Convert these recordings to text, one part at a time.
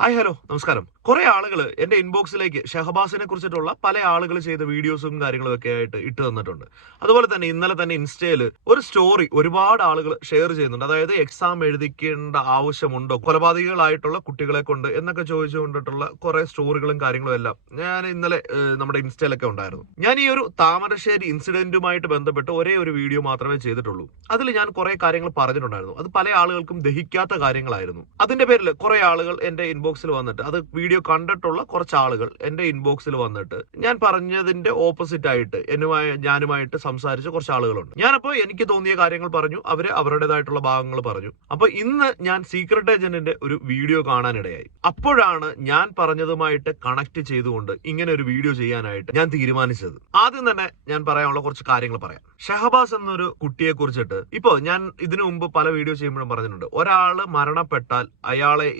Hi hello നമസ്കാരം. കുറെ ആളുകൾ എന്റെ ഇൻബോക്സിലേക്ക് ഷഹബാസിനെ കുറിച്ചിട്ടുള്ള പല ആളുകൾ ചെയ്ത വീഡിയോസും കാര്യങ്ങളും ഒക്കെ ആയിട്ട് ഇട്ട് തന്നിട്ടുണ്ട്. അതുപോലെ തന്നെ ഇന്നലെ തന്നെ ഇൻസ്റ്റയിൽ ഒരു സ്റ്റോറി ഒരുപാട് ആളുകൾ ഷെയർ ചെയ്യുന്നുണ്ട്. അതായത് എക്സാം എഴുതിക്കേണ്ട ആവശ്യമുണ്ടോ കൊലപാതകികളായിട്ടുള്ള കുട്ടികളെ കൊണ്ട് എന്നൊക്കെ ചോദിച്ചുകൊണ്ടിട്ടുള്ള കുറെ സ്റ്റോറികളും കാര്യങ്ങളും എല്ലാം ഞാൻ ഇന്നലെ നമ്മുടെ ഇൻസ്റ്റയിലൊക്കെ ഉണ്ടായിരുന്നു. ഞാൻ ഈ ഒരു താമരശ്ശേരി ഇൻസിഡന്റുമായിട്ട് ബന്ധപ്പെട്ട് ഒരേ ഒരു വീഡിയോ മാത്രമേ ചെയ്തിട്ടുള്ളൂ. അതിൽ ഞാൻ കുറെ കാര്യങ്ങൾ പറഞ്ഞിട്ടുണ്ടായിരുന്നു. അത് പല ആളുകൾക്കും ദഹിക്കാത്ത കാര്യങ്ങളായിരുന്നു. അതിന്റെ പേരിൽ കുറെ ആളുകൾ എന്റെ ഇൻബോക്സിൽ വന്നിട്ട് അത് വീഡിയോ കണ്ടിട്ടുള്ള കുറച്ച് ആളുകൾ എന്റെ ഇൻബോക്സിൽ വന്നിട്ട് ഞാൻ പറഞ്ഞതിന്റെ ഓപ്പോസിറ്റ് ആയിട്ട് എന്നുമായി ഞാനുമായിട്ട് സംസാരിച്ച കുറച്ച് ആളുകളുണ്ട് ഞാനപ്പോ എനിക്ക് തോന്നിയ കാര്യങ്ങൾ പറഞ്ഞു അവർ അവരുടേതായിട്ടുള്ള ഭാഗങ്ങൾ പറഞ്ഞു. അപ്പൊ ഇന്ന് ഞാൻ സീക്രട്ട് ഏജന്റിന്റെ ഒരു വീഡിയോ കാണാനിടയായി. അപ്പോഴാണ് ഞാൻ പറഞ്ഞതുമായിട്ട് കണക്ട് ചെയ്തുകൊണ്ട് ഇങ്ങനെ ഒരു വീഡിയോ ചെയ്യാനായിട്ട് ഞാൻ തീരുമാനിച്ചത്. ആദ്യം തന്നെ ഞാൻ പറയാനുള്ള കുറച്ച് കാര്യങ്ങൾ പറയാം. ഷഹബാസ് എന്നൊരു കുട്ടിയെ കുറിച്ചിട്ട് ഇപ്പോ ഞാൻ ഇതിനു മുമ്പ് പല വീഡിയോ ചെയ്യുമ്പോഴും പറഞ്ഞിട്ടുണ്ട്. ഒരാൾ മരണപ്പെട്ടാൽ അയാളെ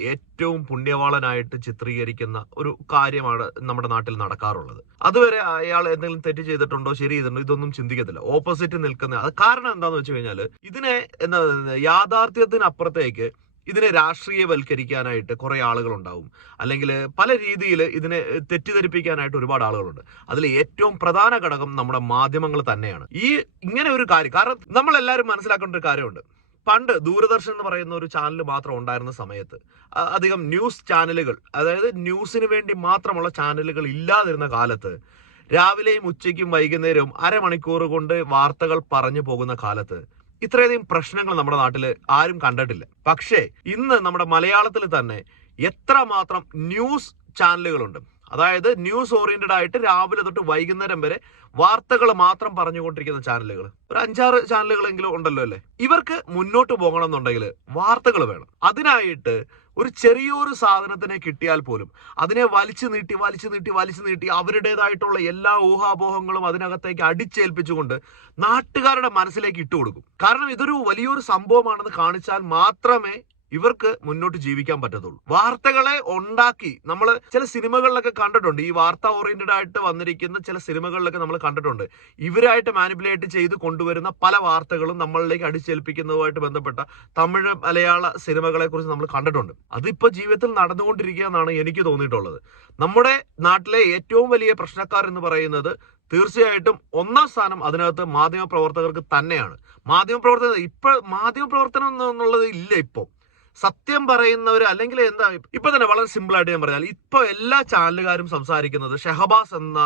പുണ്യവാളനായിട്ട് ചിത്രീകരിക്കുന്ന ഒരു കാര്യമാണ് നമ്മുടെ നാട്ടിൽ നടക്കാറുള്ളത്. അതുവരെ അയാൾ എന്തെങ്കിലും തെറ്റ് ചെയ്തിട്ടുണ്ടോ ശരി ചെയ്തിട്ടുണ്ടോ ഇതൊന്നും ചിന്തിക്കത്തില്ല. ഓപ്പോസിറ്റ് നിൽക്കുന്ന അത് കാരണം എന്താന്ന് വെച്ച് കഴിഞ്ഞാൽ ഇതിനെ എന്താ യാഥാർത്ഥ്യത്തിനപ്പുറത്തേക്ക് ഇതിനെ രാഷ്ട്രീയവൽക്കരിക്കാനായിട്ട് കുറെ ആളുകൾ ഉണ്ടാവും അല്ലെങ്കിൽ പല രീതിയിൽ ഇതിനെ തെറ്റിദ്ധരിപ്പിക്കാനായിട്ട് ഒരുപാട് ആളുകളുണ്ട്. അതിൽ ഏറ്റവും പ്രധാന ഘടകം നമ്മുടെ മാധ്യമങ്ങൾ തന്നെയാണ്. ഈ ഇങ്ങനെ ഒരു കാര്യം കാരണം നമ്മളെല്ലാവരും മനസ്സിലാക്കേണ്ട ഒരു കാര്യമുണ്ട്. പണ്ട് ദൂരദർശൻ എന്ന് പറയുന്ന ഒരു ചാനൽ മാത്രം ഉണ്ടായിരുന്ന സമയത്ത് അധികം ന്യൂസ് ചാനലുകൾ അതായത് ന്യൂസിന് വേണ്ടി മാത്രമുള്ള ചാനലുകൾ ഇല്ലാതിരുന്ന കാലത്ത് രാവിലെയും ഉച്ചയ്ക്കും വൈകുന്നേരവും അരമണിക്കൂർ കൊണ്ട് വാർത്തകൾ പറഞ്ഞു പോകുന്ന കാലത്ത് ഇത്രയധികം പ്രശ്നങ്ങൾ നമ്മുടെ നാട്ടിൽ ആരും കണ്ടിട്ടില്ല. പക്ഷേ ഇന്ന് നമ്മുടെ മലയാളത്തിൽ തന്നെ എത്രമാത്രം ന്യൂസ് ചാനലുകളുണ്ട് അതായത് ന്യൂസ് ഓറിയന്റഡ് ആയിട്ട് രാവിലെ തൊട്ട് വൈകുന്നേരം വരെ വാർത്തകൾ മാത്രം പറഞ്ഞുകൊണ്ടിരിക്കുന്ന ചാനലുകൾ ഒരു അഞ്ചാറ് ചാനലുകളെങ്കിലും ഉണ്ടല്ലോ അല്ലേ? ഇവർക്ക് മുന്നോട്ട് പോകണം എന്നുണ്ടെങ്കിൽ വാർത്തകൾ വേണം. അതിനായിട്ട് ഒരു ചെറിയൊരു സാധനത്തിനെ കിട്ടിയാൽ പോലും അതിനെ വലിച്ചു നീട്ടി വലിച്ചു നീട്ടി വലിച്ചു നീട്ടി അവരുടേതായിട്ടുള്ള എല്ലാ ഊഹാപോഹങ്ങളും അതിനകത്തേക്ക് അടിച്ചേൽപ്പിച്ചുകൊണ്ട് നാട്ടുകാരുടെ മനസ്സിലേക്ക് ഇട്ടുകൊടുക്കും. കാരണം ഇതൊരു വലിയൊരു സംഭവമാണെന്ന് കാണിച്ചാൽ മാത്രമേ ഇവർക്ക് മുന്നോട്ട് ജീവിക്കാൻ പറ്റത്തുള്ളൂ. വാർത്തകളെ ഉണ്ടാക്കി നമ്മൾ ചില സിനിമകളിലൊക്കെ കണ്ടിട്ടുണ്ട്. ഈ വാർത്ത ഓറിയന്റഡ് ആയിട്ട് വന്നിരിക്കുന്ന ചില സിനിമകളിലൊക്കെ നമ്മൾ കണ്ടിട്ടുണ്ട്. ഇവരായിട്ട് മാനിപ്പുലേറ്റ് ചെയ്ത് കൊണ്ടുവരുന്ന പല വാർത്തകളും നമ്മളിലേക്ക് അടിച്ചേൽപ്പിക്കുന്നതുമായിട്ട് ബന്ധപ്പെട്ട തമിഴ് മലയാള സിനിമകളെ കുറിച്ച് നമ്മൾ കണ്ടിട്ടുണ്ട്. അതിപ്പോ ജീവിതത്തിൽ നടന്നുകൊണ്ടിരിക്കുക എന്നാണ് എനിക്ക് തോന്നിയിട്ടുള്ളത്. നമ്മുടെ നാട്ടിലെ ഏറ്റവും വലിയ പ്രശ്നക്കാർ എന്ന് പറയുന്നത് തീർച്ചയായിട്ടും ഒന്നാം സ്ഥാനം അതിനകത്ത് മാധ്യമ പ്രവർത്തകർക്ക് തന്നെയാണ്. മാധ്യമ പ്രവർത്തകർ ഇപ്പൊ മാധ്യമ പ്രവർത്തനം എന്നുള്ളത് ഇല്ല ഇപ്പൊ. സത്യം പറയുന്നവർ അല്ലെങ്കിൽ എന്താ ഇപ്പൊ തന്നെ വളരെ സിമ്പിൾ ആയിട്ട് ഞാൻ പറഞ്ഞാൽ ഇപ്പൊ എല്ലാ ചാനലുകാരും സംസാരിക്കുന്നത് ഷഹബാസ് എന്ന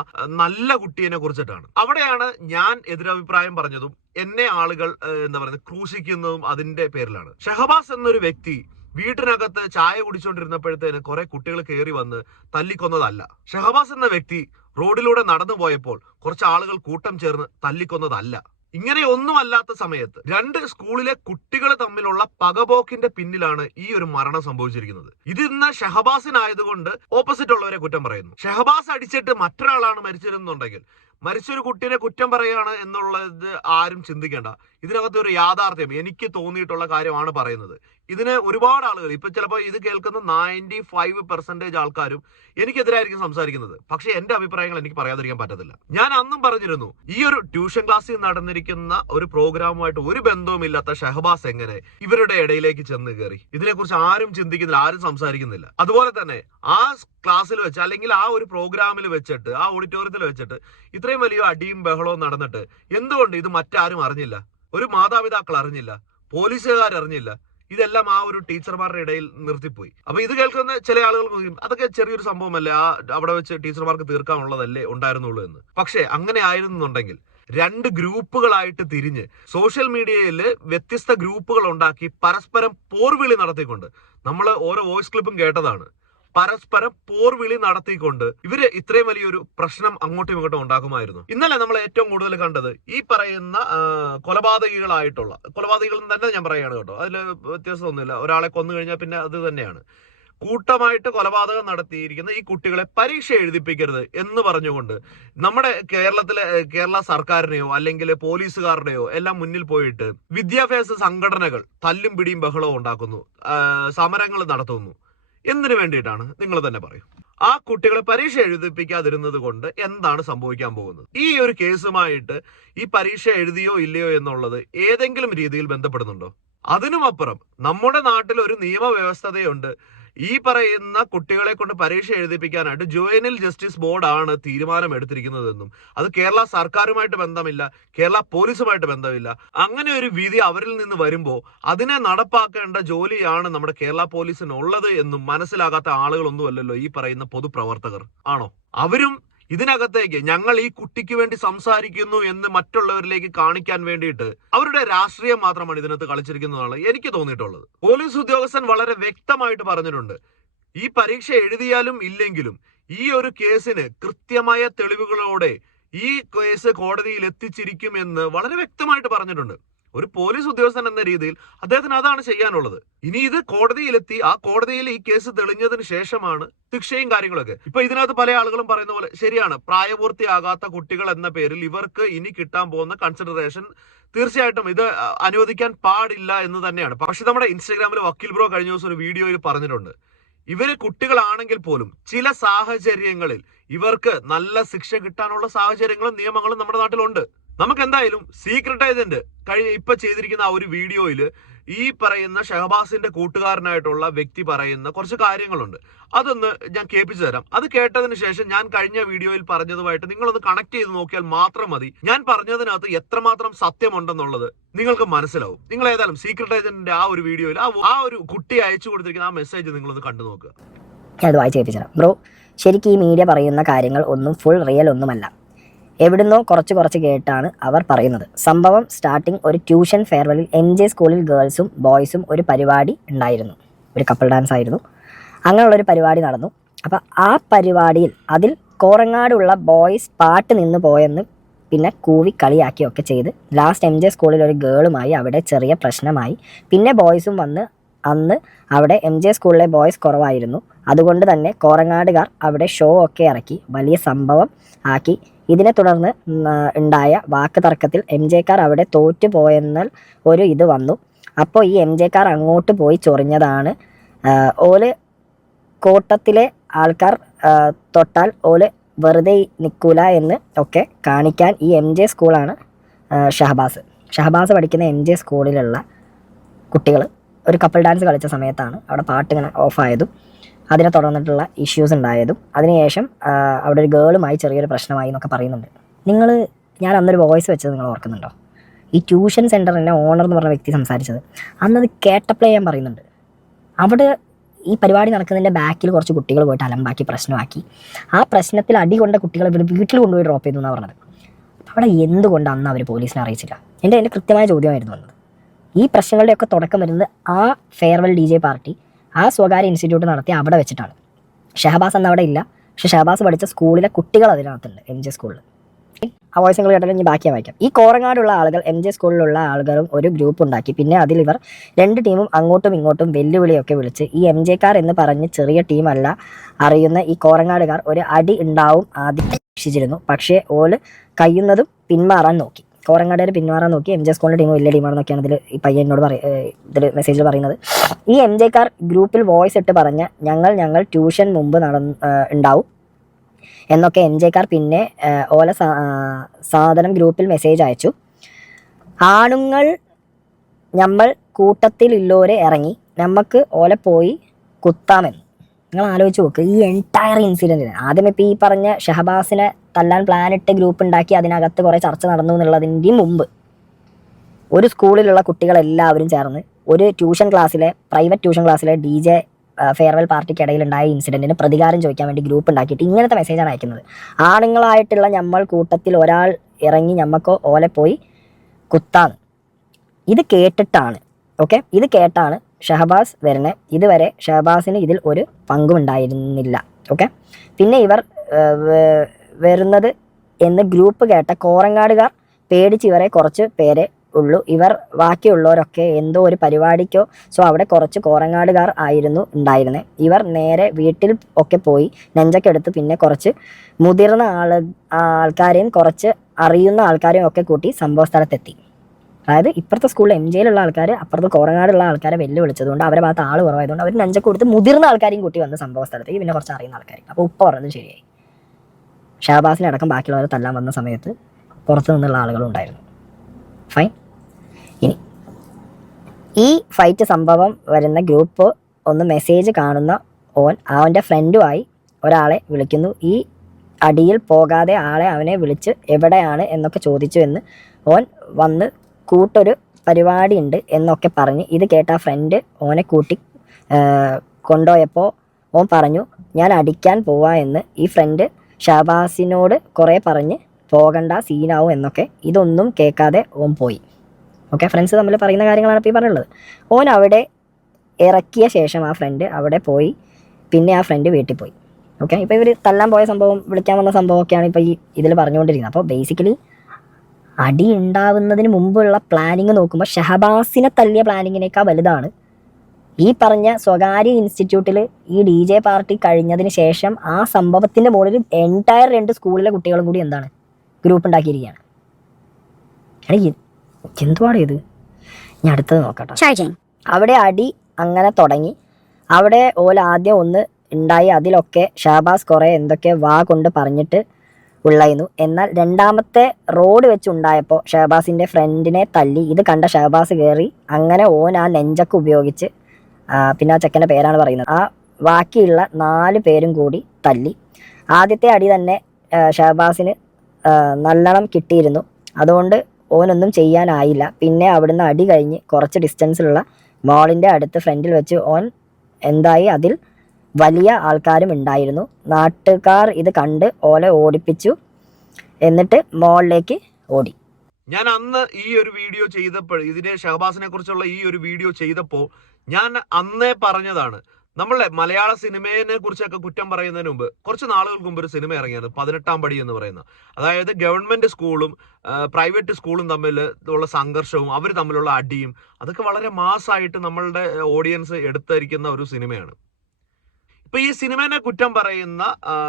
നല്ല കുട്ടീനെ കുറിച്ചിട്ടാണ്. അവിടെയാണ് ഞാൻ എതിരഭിപ്രായം പറഞ്ഞതും എന്നെ ആളുകൾ എന്താ പറയുന്നത് ക്രൂശിക്കുന്നതും അതിന്റെ പേരിലാണ്. ഷഹബാസ് എന്നൊരു വ്യക്തി വീട്ടിനകത്ത് ചായ കുടിച്ചുകൊണ്ടിരുന്നപ്പോഴത്തേന് കുറെ കുട്ടികൾ കയറി വന്ന് തല്ലിക്കൊന്നതല്ല. ഷഹബാസ് എന്ന വ്യക്തി റോഡിലൂടെ നടന്നു പോയപ്പോൾ കുറച്ച് ആളുകൾ കൂട്ടം ചേർന്ന് തല്ലിക്കൊന്നതല്ല. ഇങ്ങനെ ഒന്നും അല്ലാത്ത സമയത്ത് രണ്ട് സ്കൂളിലെ കുട്ടികൾ തമ്മിലുള്ള പകപോക്കിന്റെ പിന്നിലാണ് ഈ ഒരു മരണം സംഭവിച്ചിരിക്കുന്നത്. ഇത് ഇന്ന് ഷഹബാസിനായതുകൊണ്ട് ഓപ്പോസിറ്റ് ഉള്ളവരെ കുറ്റം പറയുന്നു. ഷഹബാസ് അടിച്ചിട്ട് മറ്റൊരാളാണ് മരിച്ചിരുന്നുണ്ടെങ്കിൽ മരിച്ചൊരു കുട്ടീനെ കുറ്റം പറയുകയാണ് എന്നുള്ളത് ആരും ചിന്തിക്കേണ്ട. ഇതിനകത്ത് ഒരു യാഥാർത്ഥ്യം എനിക്ക് തോന്നിയിട്ടുള്ള കാര്യമാണ് പറയുന്നത്. ഇതിന് ഒരുപാട് ആളുകൾ ഇപ്പൊ ചിലപ്പോൾ ഇത് കേൾക്കുന്ന നയന്റി ഫൈവ് പെർസെന്റേജ് ആൾക്കാരും എനിക്കെതിരായിരിക്കും സംസാരിക്കുന്നത്. പക്ഷെ എന്റെ അഭിപ്രായങ്ങൾ എനിക്ക് പറയാതിരിക്കാൻ പറ്റത്തില്ല. ഞാൻ അന്നും പറഞ്ഞിരുന്നു ഈ ഒരു ട്യൂഷൻ ക്ലാസ്സിൽ നടന്നിരിക്കുന്ന ഒരു പ്രോഗ്രാമുമായിട്ട് ഒരു ബന്ധവുമില്ലാത്ത ഷഹബാസ് എങ്ങനെ ഇവരുടെ ഇടയിലേക്ക് ചെന്ന് കയറി? ഇതിനെക്കുറിച്ച് ആരും ചിന്തിക്കുന്നില്ല ആരും സംസാരിക്കുന്നില്ല. അതുപോലെ തന്നെ ആ ക്ലാസ്സിൽ വെച്ച് അല്ലെങ്കിൽ ആ ഒരു പ്രോഗ്രാമിൽ വെച്ചിട്ട് ആ ഓഡിറ്റോറിയത്തിൽ വെച്ചിട്ട് ഇത്രയും വലിയ അടിയും ബഹളവും നടന്നിട്ട് എന്തുകൊണ്ട് ഇത് മറ്റാരും അറിഞ്ഞില്ല? ഒരു മാതാപിതാക്കൾ അറിഞ്ഞില്ല പോലീസുകാർ അറിഞ്ഞില്ല. ഇതെല്ലാം ആ ഒരു ടീച്ചർമാരുടെ ഇടയിൽ നിർത്തിപ്പോയി. അപ്പൊ ഇത് കേൾക്കുന്ന ചില ആളുകൾ അതൊക്കെ ചെറിയൊരു സംഭവമല്ലേ? ആ അവിടെ വെച്ച് ടീച്ചർമാർക്ക് തീർക്കാനുള്ളതല്ലേ ഉണ്ടായിരുന്നുള്ളൂ എന്ന്? പക്ഷേ അങ്ങനെ ആയിരുന്നുണ്ടെങ്കിൽ രണ്ട് ഗ്രൂപ്പുകളായിട്ട് തിരിഞ്ഞ് സോഷ്യൽ മീഡിയയിൽ വ്യത്യസ്ത ഗ്രൂപ്പുകൾ ഉണ്ടാക്കി പരസ്പരം പോർവിളി നടത്തിക്കൊണ്ട് നമ്മൾ ഓരോ വോയിസ് ക്ലിപ്പും കേട്ടതാണ്. പരസ്പരം പോർവിളി നടത്തിക്കൊണ്ട് ഇവർ ഇത്രയും വലിയൊരു പ്രശ്നം അങ്ങോട്ടും ഇങ്ങോട്ടും ഉണ്ടാക്കുമായിരുന്നു. ഇന്നലെ നമ്മൾ ഏറ്റവും കൂടുതൽ കണ്ടത് ഈ പറയുന്ന കൊലപാതകികളായിട്ടുള്ള കൊലപാതകികൾ തന്നെ ഞാൻ പറയുകയാണ് കേട്ടോ. അതിൽ വ്യത്യാസമൊന്നുമില്ല ഒരാളെ കൊന്നു കഴിഞ്ഞാൽ പിന്നെ അത് തന്നെയാണ്. കൂട്ടമായിട്ട് കൊലപാതകം നടത്തിയിരിക്കുന്ന ഈ കുട്ടികളെ പരീക്ഷ എഴുതിപ്പിക്കരുത് എന്ന് പറഞ്ഞുകൊണ്ട് നമ്മുടെ കേരളത്തിലെ കേരള സർക്കാരിനെയോ അല്ലെങ്കിൽ പോലീസുകാരുടെയോ എല്ലാം മുന്നിൽ പോയിട്ട് വിദ്യാഭ്യാസ സംഘടനകൾ തല്ലും പിടിയും ബഹളവും ഉണ്ടാക്കുന്നു. സമരങ്ങൾ നടത്തുന്നു. എന്തിനു വേണ്ടിയിട്ടാണ്? നിങ്ങൾ തന്നെ പറയൂ. ആ കുട്ടികളെ പരീക്ഷ എഴുതിപ്പിക്കാതിരുന്നത് കൊണ്ട് എന്താണ് സംഭവിക്കാൻ പോകുന്നത്? ഈ ഒരു കേസുമായിട്ട് ഈ പരീക്ഷ എഴുതിയോ ഇല്ലയോ എന്നുള്ളത് ഏതെങ്കിലും രീതിയിൽ ബന്ധപ്പെടുന്നുണ്ടോ? അതിനുമപ്പുറം നമ്മുടെ നാട്ടിൽ ഒരു നിയമവ്യവസ്ഥതയുണ്ട്. ഈ പറയുന്ന കുട്ടികളെ കൊണ്ട് പരീക്ഷ എഴുതിപ്പിക്കാനായിട്ട് ജുവനൽ ജസ്റ്റിസ് ബോർഡാണ് തീരുമാനം എടുത്തിരിക്കുന്നതെന്നും അത് കേരള സർക്കാരുമായിട്ട് ബന്ധമില്ല കേരള പോലീസുമായിട്ട് ബന്ധമില്ല. അങ്ങനെ ഒരു വിധി അവരിൽ നിന്ന് വരുമ്പോൾ അതിനെ നടപ്പാക്കേണ്ട ജോലിയാണ് നമ്മുടെ കേരള പോലീസിനുള്ളത് എന്നും മനസ്സിലാകാത്ത ആളുകളൊന്നുമല്ലല്ലോ ഈ പറയുന്ന പൊതുപ്രവർത്തകർ. ആണോ? അവരും ഇതിനകത്തേക്ക് ഞങ്ങൾ ഈ കുട്ടിക്ക് വേണ്ടി സംസാരിക്കുന്നു എന്ന് മറ്റുള്ളവരിലേക്ക് കാണിക്കാൻ വേണ്ടിയിട്ട് അവരുടെ രാഷ്ട്രീയം മാത്രമാണ് ഇതിനകത്ത് കളിച്ചിരിക്കുന്നതാണ് എനിക്ക് തോന്നിയിട്ടുള്ളത്. പോലീസ് ഉദ്യോഗസ്ഥൻ വളരെ വ്യക്തമായിട്ട് പറഞ്ഞിട്ടുണ്ട്. ഈ പരീക്ഷ എഴുതിയാലും ഇല്ലെങ്കിലും ഈ ഒരു കേസിന് കൃത്യമായ തെളിവുകളോടെ ഈ കേസ് കോടതിയിൽ എത്തിച്ചിരിക്കുമെന്ന് വളരെ വ്യക്തമായിട്ട് പറഞ്ഞിട്ടുണ്ട്. ഒരു പോലീസ് ഉദ്യോഗസ്ഥൻ എന്ന രീതിയിൽ അദ്ദേഹത്തിന് അതാണ് ചെയ്യാനുള്ളത്. ഇനി ഇത് കോടതിയിലെത്തി ആ കോടതിയിൽ ഈ കേസ് തെളിഞ്ഞതിന് ശേഷമാണ് ശിക്ഷയും കാര്യങ്ങളൊക്കെ. ഇപ്പൊ ഇതിനകത്ത് പല ആളുകളും പറയുന്ന പോലെ ശരിയാണ് പ്രായപൂർത്തിയാകാത്ത കുട്ടികൾ എന്ന പേരിൽ ഇവർക്ക് ഇനി കിട്ടാൻ പോകുന്ന കൺസിഡറേഷൻ തീർച്ചയായിട്ടും ഇത് അനുവദിക്കാൻ പാടില്ല എന്ന് തന്നെയാണ്. പക്ഷെ നമ്മുടെ ഇൻസ്റ്റാഗ്രാമിൽ വക്കീൽ ബ്രോ കഴിഞ്ഞ ദിവസം ഒരു വീഡിയോയിൽ പറഞ്ഞിട്ടുണ്ട്. ഇവർ കുട്ടികളാണെങ്കിൽ പോലും ചില സാഹചര്യങ്ങളിൽ ഇവർക്ക് നല്ല ശിക്ഷ കിട്ടാനുള്ള സാഹചര്യങ്ങളും നിയമങ്ങളും നമ്മുടെ നാട്ടിലുണ്ട്. നമുക്ക് എന്തായാലും സീക്രട്ട് ഏജന്റ് കഴി ഇപ്പൊ ചെയ്തിരിക്കുന്ന ആ ഒരു വീഡിയോയിൽ ഈ പറയുന്ന ഷഹബാസിന്റെ കൂട്ടുകാരനായിട്ടുള്ള വ്യക്തി പറയുന്ന കുറച്ച് കാര്യങ്ങളുണ്ട്. അതൊന്ന് ഞാൻ കേൾപ്പിച്ചു തരാം. അത് കേട്ടതിന് ശേഷം ഞാൻ കഴിഞ്ഞ വീഡിയോയിൽ പറഞ്ഞതുമായിട്ട് നിങ്ങളൊന്ന് കണക്ട് ചെയ്ത് നോക്കിയാൽ മാത്രം മതി. ഞാൻ പറഞ്ഞതിനകത്ത് എത്രമാത്രം സത്യമുണ്ടെന്നുള്ളത് നിങ്ങൾക്ക് മനസ്സിലാവും. നിങ്ങൾ ഏതായാലും സീക്രട്ട് ഏജന്റിന്റെ ആ ഒരു വീഡിയോയിൽ ആ ആ ഒരു കുട്ടി അയച്ചു കൊടുത്തിരിക്കുന്ന ആ മെസ്സേജ് നിങ്ങളൊന്ന് കണ്ടു നോക്കുക ഞാനത് വായിച്ചു കേൾപ്പിച്ചു ബ്രോ ശരിക്കും ഈ മീഡിയ പറയുന്ന കാര്യങ്ങൾ ഒന്നും ഫുൾ റിയൽ ഒന്നുമല്ല. എവിടുന്നോ കുറച്ച് കുറച്ച് കേട്ടാണ് അവർ പറയുന്നത്. സംഭവം സ്റ്റാർട്ടിങ് ഒരു ട്യൂഷൻ ഫെയർവെല്ലിൽ എം ജെ സ്കൂളിൽ ഗേൾസും ബോയ്സും ഒരു പരിപാടി ഉണ്ടായിരുന്നു. ഒരു കപ്പിൾ ഡാൻസ് ആയിരുന്നു. അങ്ങനെയുള്ളൊരു പരിപാടി നടന്നു. അപ്പോൾ ആ പരിപാടിയിൽ അതിൽ കോറങ്ങാടുള്ള ബോയ്സ് പാട്ട് നിന്ന് പോയെന്ന് പിന്നെ കൂവി കളിയാക്കിയൊക്കെ ചെയ്ത് ലാസ്റ്റ് എം ജെ സ്കൂളിൽ ഒരു ഗേളുമായി അവിടെ ചെറിയ പ്രശ്നമായി. പിന്നെ ബോയ്സും വന്ന് അന്ന് അവിടെ എം ജെ സ്കൂളിലെ ബോയ്സ് കുറവായിരുന്നു. അതുകൊണ്ട് തന്നെ കോറങ്ങാടുകാർ അവിടെ ഷോ ഒക്കെ ഇറക്കി വലിയ സംഭവം ആക്കി ഇതിനെ തുടർന്ന് ഉണ്ടായ വാക്ക് തർക്കത്തിൽ എം ജെക്കാർ അവിടെ തോറ്റു പോയെന്നാൽ ഒരു ഇത് വന്നു. അപ്പോൾ ഈ എം ജെക്കാർ അങ്ങോട്ട് പോയി ചൊറിഞ്ഞതാണ്. ഓൽ കോട്ടത്തിലെ ആൾക്കാർ തൊട്ടാൽ ഓൽ വെറുതെ നിൽക്കൂല എന്ന് ഒക്കെ കാണിക്കാൻ ഈ എം ജെ സ്കൂളാണ് ഷഹബാസ്. ഷഹബാസ് പഠിക്കുന്ന എം ജെ സ്കൂളിലുള്ള കുട്ടികൾ ഒരു കപ്പിൾ ഡാൻസ് കളിച്ച സമയത്താണ് അവിടെ പാട്ടിങ്ങനെ ഓഫായതും അതിനെ തുടർന്നിട്ടുള്ള ഇഷ്യൂസ് ഉണ്ടായതും അതിനുശേഷം അവിടെ ഒരു ഗേളുമായി ചെറിയൊരു പ്രശ്നമായി എന്നൊക്കെ പറയുന്നുണ്ട്. നിങ്ങൾ ഞാൻ അന്നൊരു വോയിസ് വെച്ചത് നിങ്ങൾ ഓർക്കുന്നുണ്ടോ? ഈ ട്യൂഷൻ സെന്ററിന്റെ ഓണർ എന്ന് പറഞ്ഞ വ്യക്തി സംസാരിച്ചത്. അന്നത് കേട്ടപ്ലേ ഞാൻ പറയുന്നുണ്ട്. അവിടെ ഈ പരിപാടി നടക്കുന്നതിന്റെ ബാക്കിൽ കുറച്ച് കുട്ടികൾ പോയിട്ട് അലമ്പാക്കി പ്രശ്നമാക്കി. ആ പ്രശ്നത്തിൽ അടി കൊണ്ട കുട്ടികളെ ഇവിടെ വീട്ടിൽ കൊണ്ടുപോയി ഡ്രോപ്പ് ചെയ്തു എന്നാണ് പറഞ്ഞത്. അവിടെ എന്തുകൊണ്ട് അന്ന് അവർ പോലീസിനെ അറിയിച്ചില്ല? എന്റെ എന്റെ കൃത്യമായ ചോദ്യമായിരുന്നു വന്നത് ഈ പ്രശ്നങ്ങളുടെയൊക്കെ തുടക്കം വരുന്നത് ആ ഫെയർവെൽ ഡി ജെ പാർട്ടി ആ സ്വകാര്യ ഇൻസ്റ്റിറ്റ്യൂട്ട് നടത്തി അവിടെ വെച്ചിട്ടാണ്. ഷഹബാസ് അന്ന് അവിടെ ഇല്ല. പക്ഷെ ഷഹബാസ് പഠിച്ച സ്കൂളിലെ കുട്ടികൾ അതിനകത്തുണ്ട് എം ജെ സ്കൂളിൽ ആ വോയിസ് നിങ്ങൾ കേട്ടാൽ ഇനി ബാക്കി വായിക്കാം. ഈ കോറങ്ങാടുള്ള ആളുകൾ എം ജെ സ്കൂളിലുള്ള ആളുകളും ഒരു ഗ്രൂപ്പ് ഉണ്ടാക്കി. പിന്നെ അതിൽ ഇവർ രണ്ട് ടീമും അങ്ങോട്ടും ഇങ്ങോട്ടും വെല്ലുവിളിയൊക്കെ വിളിച്ച് ഈ എം ജെക്കാർ എന്ന് പറഞ്ഞ് ചെറിയ ടീമല്ല അറിയുന്ന ഈ കോറങ്ങാടുകാർ ഒരു അടി ഉണ്ടാവും ആദ്യം രക്ഷിച്ചിരുന്നു പക്ഷേ ഓൽ കയ്യുന്നതും പിന്മാറാൻ നോക്കി. കോറങ്ങാടുകാർ പിന്മാറാൻ നോക്കി എം ജെ സ്കൂളിന്റെ ടീമും വലിയ ടീമാണെന്നൊക്കെയാണ് ഇതിൽ ഈ പയ്യനോട് പറയ ഇതിൽ മെസ്സേജിൽ പറയുന്നത്. ഈ എം ജെക്കാർ ഗ്രൂപ്പിൽ വോയിസ് ഇട്ട് പറഞ്ഞ ഞങ്ങൾ ഞങ്ങൾ ട്യൂഷൻ മുമ്പ് നടന്ന് ഉണ്ടാവും എന്നൊക്കെ എം ജെക്കാർ പിന്നെ ഓല സാധനം ഗ്രൂപ്പിൽ മെസ്സേജ് അയച്ചു. ആണുങ്ങൾ നമ്മൾ കൂട്ടത്തിലുള്ളവരെ ഇറങ്ങി നമുക്ക് ഓല പോയി കുത്താമെന്ന്. നിങ്ങൾ ആലോചിച്ച് നോക്ക് ഈ എന്റയർ ഇൻസിഡന്റിന് ആദ്യം ഇപ്പോൾ ഈ പറഞ്ഞ ഷഹബാസിനെ തല്ലാൻ പ്ലാനിട്ട് ഗ്രൂപ്പ് ഉണ്ടാക്കി അതിനകത്ത് കുറേ ചർച്ച നടന്നു എന്നുള്ളതിന്റെയും മുമ്പ് ഒരു സ്കൂളിലുള്ള കുട്ടികളെല്ലാവരും ചേർന്ന് ഒരു ട്യൂഷൻ ക്ലാസ്സിലെ പ്രൈവറ്റ് ട്യൂഷൻ ക്ലാസ്സിലെ ഡി ജെ ഫെയർവെൽ പാർട്ടിക്കിടയിൽ ഉണ്ടായ ഇൻസിഡന്റിന് പ്രതികാരം ചോദിക്കാൻ വേണ്ടി ഗ്രൂപ്പ് ഉണ്ടാക്കിയിട്ട് ഇങ്ങനത്തെ മെസ്സേജാണ് അയക്കുന്നത്. ആണുങ്ങളായിട്ടുള്ള നമ്മൾ കൂട്ടത്തിൽ ഒരാൾ ഇറങ്ങി ഞമ്മക്ക് ഓലെ പോയി കുത്താന്ന്. ഇത് കേട്ടിട്ടാണ് ഓക്കെ ഇത് കേട്ടാണ് ഷഹബാസ് വരുന്നത് ഇതുവരെ ഷഹബാസിന് ഇതിൽ ഒരു പങ്കും ഉണ്ടായിരുന്നില്ല ഓക്കെ പിന്നെ ഇവർ വരുന്നത് എന്ന് ഗ്രൂപ്പ് കേട്ട കോറങ്ങാടുകാർ പേടിച്ച് ഇവരെ കുറച്ച് പേരെ ഉള്ളൂ. ഇവർ ബാക്കിയുള്ളവരൊക്കെ എന്തോ ഒരു പരിപാടിക്കോ സോ അവിടെ കുറച്ച് കോറങ്ങാടുകാർ ആയിരുന്നു ഉണ്ടായിരുന്നത് ഇവർ നേരെ വീട്ടിൽ ഒക്കെ പോയി നെഞ്ചക്കെടുത്ത് പിന്നെ കുറച്ച് മുതിർന്ന ആൾ ആൾക്കാരെയും കുറച്ച് അറിയുന്ന ആൾക്കാരെയും ഒക്കെ കൂട്ടി സംഭവ സ്ഥലത്തെത്തി അതായത് ഇപ്പുറത്തെ സ്കൂളിൽ എം ജിയിലുള്ള ആൾക്കാർ അപ്പുറത്ത് കോറങ്ങാടുള്ള ആൾക്കാരെ വെല്ലുവിളിച്ചതുകൊണ്ട് അവരെ ഭാഗത്ത് ആൾ കുറവായതുകൊണ്ട് അവർ നെഞ്ചൊക്കെ കൊടുത്ത് മുതിർന്ന ആൾക്കാരെയും കൂട്ടി വന്ന സംഭവ സ്ഥലത്തേക്ക് പിന്നെ കുറച്ച് അറിയുന്ന ആൾക്കാർ അപ്പോൾ ഉപ്പ പറഞ്ഞത് ശരിയായി. ഷാബാസിനെ അടക്കം ബാക്കിയുള്ളവരെ തല്ലാൻ വന്ന സമയത്ത് പുറത്തു നിന്നുള്ള ആളുകളും ഉണ്ടായിരുന്നു. ഫൈൻ ഇനി ഈ ഫൈറ്റ് സംഭവം വരുന്ന ഗ്രൂപ്പ് ഒന്ന് മെസ്സേജ് കാണുന്ന ഓൻ അവന്റെ ഫ്രണ്ടുമായി ഒരാളെ വിളിക്കുന്നു. ഈ അടിയിൽ പോകാതെ ആളെ അവനെ വിളിച്ച് എവിടെയാണ് എന്നൊക്കെ ചോദിച്ചു എന്ന് ഓൻ വന്ന് കൂട്ടൊരു പരിപാടിയുണ്ട് എന്നൊക്കെ പറഞ്ഞ് ഇത് കേട്ട ഫ്രണ്ട് ഓനെ കൂട്ടി കൊണ്ടുപോയപ്പോൾ ഓൻ പറഞ്ഞു ഞാൻ അടിക്കാൻ പോവാ എന്ന് ഈ ഫ്രണ്ട് ഷാബാസിനോട് കുറേ പറഞ്ഞ് പോകണ്ട സീനാവും എന്നൊക്കെ. ഇതൊന്നും കേൾക്കാതെ ഓൻ പോയി. ഓക്കെ ഫ്രണ്ട്സ് തമ്മിൽ പറയുന്ന കാര്യങ്ങളാണ് ഇപ്പോൾ ഈ പറയുള്ളത് ഓൻ അവിടെ ഇറക്കിയ ശേഷം ആ ഫ്രണ്ട് അവിടെ പോയി. പിന്നെ ആ ഫ്രണ്ട് വീട്ടിൽ പോയി. ഓക്കെ ഇപ്പോൾ ഇവർ തല്ലാൻ പോയ സംഭവം വിളിക്കാൻ വന്ന സംഭവമൊക്കെയാണ് ഇപ്പോൾ ഈ ഇതിൽ പറഞ്ഞുകൊണ്ടിരിക്കുന്നത്. അപ്പോൾ ബേസിക്കലി അടി ഉണ്ടാവുന്നതിന് മുമ്പുള്ള പ്ലാനിങ് നോക്കുമ്പോൾ ഷഹബാസിനെ തല്ലിയ പ്ലാനിങ്ങിനേക്കാൾ വലുതാണ്. ഈ പറഞ്ഞ സ്വകാര്യ ഇൻസ്റ്റിറ്റ്യൂട്ടിൽ ഈ ഡി ജെ പാർട്ടി കഴിഞ്ഞതിന് ശേഷം ആ സംഭവത്തിന്റെ മുകളിൽ എന്റയർ രണ്ട് സ്കൂളിലെ കുട്ടികളും കൂടി എന്താണ്? ഗ്രൂപ്പ് ഉണ്ടാക്കിയിരിക്കുകയാണ്. എന്തുവാണ് ഇത്? ഞാൻ അടുത്തത് നോക്കട്ടെ. അവിടെ അടി അങ്ങനെ തുടങ്ങി. അവിടെ ഓല ആദ്യം ഒന്ന് ഉണ്ടായി. അതിലൊക്കെ ഷാബാസ് കുറേ എന്തൊക്കെ വാ കൊണ്ട് പറഞ്ഞിട്ട് ഉള്ളായിരുന്നു. എന്നാൽ രണ്ടാമത്തെ റോഡ് വെച്ച് ഉണ്ടായപ്പോൾ ഷഹബാസിന്റെ ഫ്രണ്ടിനെ തല്ലി. ഇത് കണ്ട ഷഹബാസ് കയറി അങ്ങനെ ഓൻ ആ നെഞ്ചൊക്കെ ഉപയോഗിച്ച് പിന്നെ ആ ചെക്കന്റെ പേരാണ് പറയുന്നത്. ആ ബാക്കിയുള്ള നാല് പേരും കൂടി തല്ലി. ആദ്യത്തെ അടി തന്നെ ഷഹബാസിന് നല്ലോണം കിട്ടിയിരുന്നു. അതുകൊണ്ട് ഓനൊന്നും ചെയ്യാനായില്ല. പിന്നെ അവിടുന്ന് അടി കഴിഞ്ഞ് കുറച്ച് ഡിസ്റ്റൻസിലുള്ള മോളിന്റെ അടുത്ത് ഫ്രണ്ടിൽ വെച്ച് ഓൻ എന്തായി? അതിൽ വലിയ ആൾക്കാരും ഉണ്ടായിരുന്നു. നാട്ടുകാർ ഇത് കണ്ട് ഓലെ ഓടിപ്പിച്ചു. എന്നിട്ട് മോളിലേക്ക് ഓടി. ഞാൻ അന്ന് ഈ ഒരു വീഡിയോ ചെയ്തപ്പോൾ ഇതിനെ ഷഹബാസിനെ കുറിച്ചുള്ള ഈ ഒരു വീഡിയോ ചെയ്തപ്പോൾ ഞാൻ അന്നേ പറഞ്ഞതാണ്. നമ്മളെ മലയാള സിനിമയെ കുറിച്ചൊക്കെ കുറ്റം പറയുന്നതിന് മുമ്പ് കുറച്ച് നാളുകൾക്ക് മുമ്പ് ഒരു സിനിമ ഇറങ്ങിയത് പതിനെട്ടാം പടി എന്ന് പറയുന്ന. അതായത് ഗവൺമെന്റ് സ്കൂളും പ്രൈവറ്റ് സ്കൂളും തമ്മിൽ ഉള്ള സംഘർഷവും അവർ തമ്മിലുള്ള അടിയും അതൊക്കെ വളരെ മാസമായിട്ട് നമ്മളുടെ ഓഡിയൻസ് എടുത്തിരിക്കുന്ന ഒരു സിനിമയാണ്. ഇപ്പൊ ഈ സിനിമേനെ കുറ്റം പറയുന്ന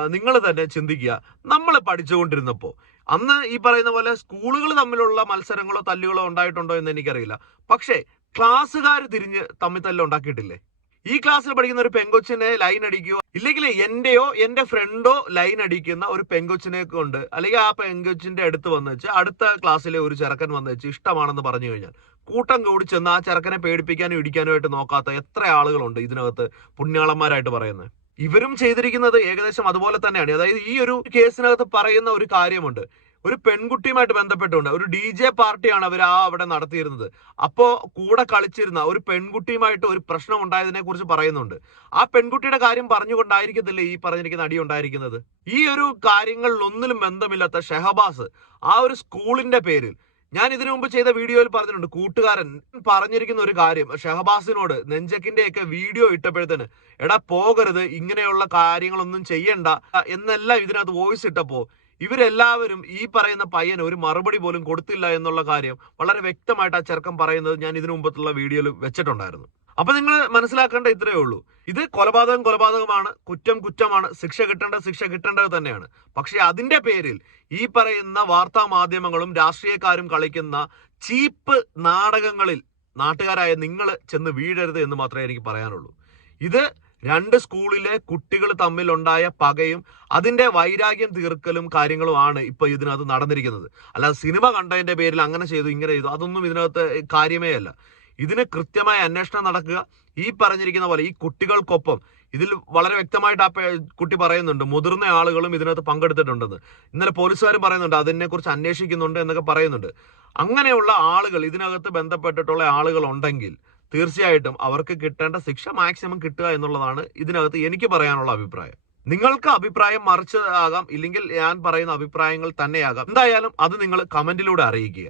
നിങ്ങൾ തന്നെ ചിന്തിക്കുക. നമ്മൾ പഠിച്ചുകൊണ്ടിരുന്നപ്പോൾ അന്ന് ഈ പറയുന്ന പോലെ സ്കൂളുകൾ തമ്മിലുള്ള മത്സരങ്ങളോ തല്ലുകളോ ഉണ്ടായിട്ടുണ്ടോ എന്ന് എനിക്കറിയില്ല. പക്ഷേ ക്ലാസ്സുകാർ തിരിഞ്ഞ് തമ്മിൽ തല്ല ഉണ്ടാക്കിയിട്ടില്ലേ? ഈ ക്ലാസ്സിൽ പഠിക്കുന്ന ഒരു പെങ്കൊച്ചിനെ ലൈൻ അടിക്കുകയോ ഇല്ലെങ്കിൽ എന്റെയോ എന്റെ ഫ്രണ്ടോ ലൈൻ അടിക്കുന്ന ഒരു പെങ്കൊച്ചിനെ കൊണ്ട് അല്ലെങ്കിൽ ആ പെങ്കൊച്ചിന്റെ അടുത്ത് വന്ന് വെച്ച് അടുത്ത ക്ലാസ്സിലെ ഒരു ചെറുക്കൻ വന്ന് വെച്ച് ഇഷ്ടമാണെന്ന് പറഞ്ഞു കഴിഞ്ഞാൽ കൂട്ടം കൂടി ചെന്ന് ആ ചെറുക്കനെ പേടിപ്പിക്കാനും ഇടിക്കാനും ആയിട്ട് നോക്കാത്ത എത്ര ആളുകളുണ്ട് ഇതിനകത്ത് പുണ്യാളന്മാരായിട്ട് പറയുന്നത്? ഇവരും ചെയ്തിരിക്കുന്നത് ഏകദേശം അതുപോലെ തന്നെയാണ്. അതായത് ഈ ഒരു കേസിനകത്ത് പറയുന്ന ഒരു കാര്യമുണ്ട്. ഒരു പെൺകുട്ടിയുമായിട്ട് ബന്ധപ്പെട്ടുകൊണ്ട് ഒരു ഡി ജെ പാർട്ടിയാണ് അവർ ആ അവിടെ നടത്തിയിരുന്നത്. അപ്പോ കൂടെ കളിച്ചിരുന്ന ഒരു പെൺകുട്ടിയുമായിട്ട് ഒരു പ്രശ്നം ഉണ്ടായതിനെ കുറിച്ച് പറയുന്നുണ്ട്. ആ പെൺകുട്ടിയുടെ കാര്യം പറഞ്ഞുകൊണ്ടായിരിക്കത്തില്ലേ ഈ പറഞ്ഞിരിക്കുന്ന അടി ഉണ്ടായിരിക്കുന്നത്? ഈ ഒരു കാര്യങ്ങളിൽ ഒന്നിലും ബന്ധമില്ലാത്ത ഷെഹബാസ് ആ ഒരു സ്കൂളിന്റെ പേരിൽ ഞാൻ ഇതിനു മുമ്പ് ചെയ്ത വീഡിയോയിൽ പറഞ്ഞിട്ടുണ്ട് കൂട്ടുകാരൻ പറഞ്ഞിരിക്കുന്ന ഒരു കാര്യം ഷഹബാസിനോട് നെഞ്ചക്കിന്റെ ഒക്കെ വീഡിയോ ഇട്ടപ്പോഴത്തേന് എടാ പോകരുത് ഇങ്ങനെയുള്ള കാര്യങ്ങളൊന്നും ചെയ്യണ്ട എന്നെല്ലാം ഇതിനകത്ത് വോയിസ് ഇട്ടപ്പോ ഇവരെല്ലാവരും ഈ പറയുന്ന പയ്യന് ഒരു മറുപടി പോലും കൊടുത്തില്ല എന്നുള്ള കാര്യം വളരെ വ്യക്തമായിട്ട് ആ ചെറുക്കം പറയുന്നത് ഞാൻ ഇതിനു മുമ്പത്തുള്ള വീഡിയോയിൽ വെച്ചിട്ടുണ്ടായിരുന്നു. അപ്പൊ നിങ്ങൾ മനസ്സിലാക്കേണ്ട ഇത്രയേ ഉള്ളൂ. ഇത് കൊലപാതകം കൊലപാതകമാണ് കുറ്റം കുറ്റമാണ് ശിക്ഷ കിട്ടേണ്ട ശിക്ഷ കിട്ടേണ്ടത് തന്നെയാണ്. പക്ഷെ അതിന്റെ പേരിൽ ഈ പറയുന്ന വാർത്താ മാധ്യമങ്ങളും രാഷ്ട്രീയക്കാരും കളിക്കുന്ന ചീപ്പ് നാടകങ്ങളിൽ നാട്ടുകാരായ നിങ്ങൾ ചെന്ന് വീഴരുത് എന്ന് മാത്രമേ എനിക്ക് പറയാനുള്ളൂ. ഇത് രണ്ട് സ്കൂളിലെ കുട്ടികൾ തമ്മിലുണ്ടായ പകയും അതിന്റെ വൈരാഗ്യം തീർക്കലും കാര്യങ്ങളുമാണ് ഇപ്പൊ ഇതിനകത്ത് നടന്നിരിക്കുന്നത്. അല്ലാതെ സിനിമ കണ്ടതിന്റെ പേരിൽ അങ്ങനെ ചെയ്തു ഇങ്ങനെ ചെയ്തു അതൊന്നും ഇതിനകത്ത് കാര്യമേ അല്ല. ഇതിന് കൃത്യമായ അന്വേഷണം നടക്കുക. ഈ പറഞ്ഞിരിക്കുന്ന പോലെ ഈ കുട്ടികൾക്കൊപ്പം ഇതിൽ വളരെ വ്യക്തമായിട്ട് ആ കുട്ടി പറയുന്നുണ്ട് മുതിർന്ന ആളുകളും ഇതിനകത്ത് പങ്കെടുത്തിട്ടുണ്ടെന്ന്. ഇന്നലെ പോലീസുകാരും പറയുന്നുണ്ട് അതിനെക്കുറിച്ച് അന്വേഷിക്കുന്നുണ്ട് എന്നൊക്കെ പറയുന്നുണ്ട്. അങ്ങനെയുള്ള ആളുകൾ ഇതിനകത്ത് ബന്ധപ്പെട്ടിട്ടുള്ള ആളുകൾ ഉണ്ടെങ്കിൽ തീർച്ചയായിട്ടും അവർക്ക് കിട്ടേണ്ട ശിക്ഷ മാക്സിമം കിട്ടുക എന്നുള്ളതാണ് ഇതിനകത്ത് എനിക്ക് പറയാനുള്ള അഭിപ്രായം. നിങ്ങൾക്ക് അഭിപ്രായം മറിച്ച് ആകാം ഇല്ലെങ്കിൽ ഞാൻ പറയുന്ന അഭിപ്രായങ്ങൾ തന്നെയാകാം. എന്തായാലും അത് നിങ്ങൾ കമന്റിലൂടെ അറിയിക്കുക.